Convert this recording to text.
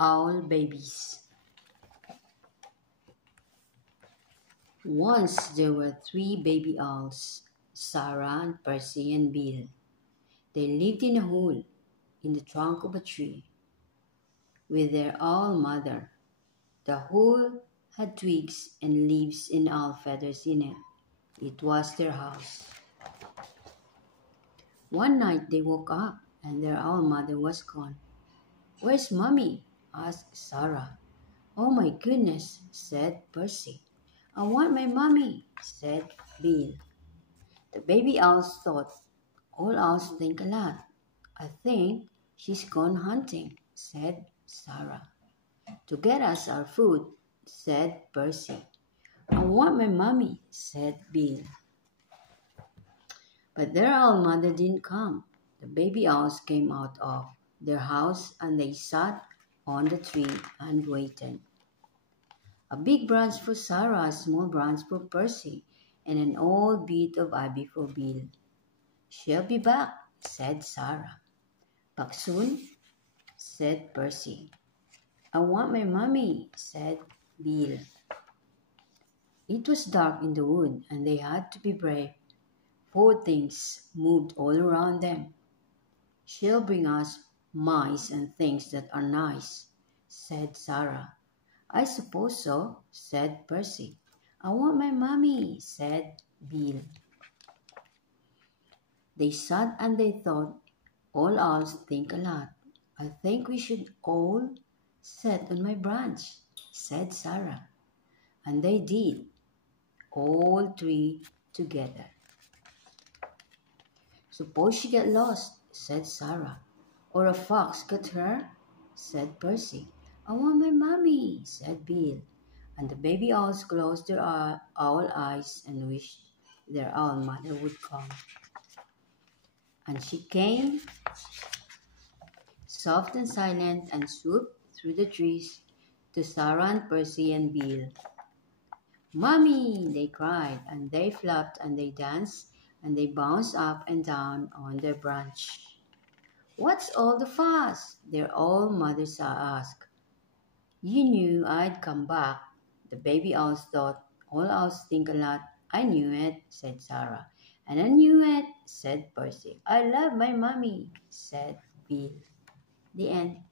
Owl babies. Once there were 3 baby owls, Sarah and Percy and Bill. They lived in a hole in the trunk of a tree with their owl mother. The hole had twigs and leaves and owl feathers in it. It was their house. One night they woke up and their owl mother was gone. "Where's Mommy?" asked Sarah. "Oh my goodness," said Percy. "I want my mommy," said Bill. The baby owls thought, "All owls think a lot. I think she's gone hunting," said Sarah. "To get us our food," said Percy. "I want my mommy," said Bill. But their owl mother didn't come. The baby owls came out of their house and they sat on the tree and waited. A big branch for Sarah, a small branch for Percy, and an old bit of ivy for Bill. "She'll be back," said Sarah. "Back soon?" said Percy. "I want my mommy," said Bill. It was dark in the wood and they had to be brave. 4 things moved all around them. "She'll bring us mice and things that are nice," said Sarah. "I suppose so," said Percy. "I want my mommy," said Bill. They sat and they thought, "All owls think a lot. I think we should all sit on my branch," said Sarah. And they did, all 3 together. "Suppose she get lost," said Sarah. "Or a fox got her," said Percy. "I want my mommy," said Bill. And the baby owls closed their owl eyes and wished their owl mother would come. And she came, soft and silent, and swooped through the trees to Sarah and Percy and Bill. "Mommy!" they cried, and they flapped and they danced and they bounced up and down on their branch. "What's all the fuss?" their owl mother asked. "You knew I'd come back." The baby owls thought, "All owls think a lot." "I knew it," said Sarah. "And I knew it," said Percy. "I love my mommy," said Bill. The end.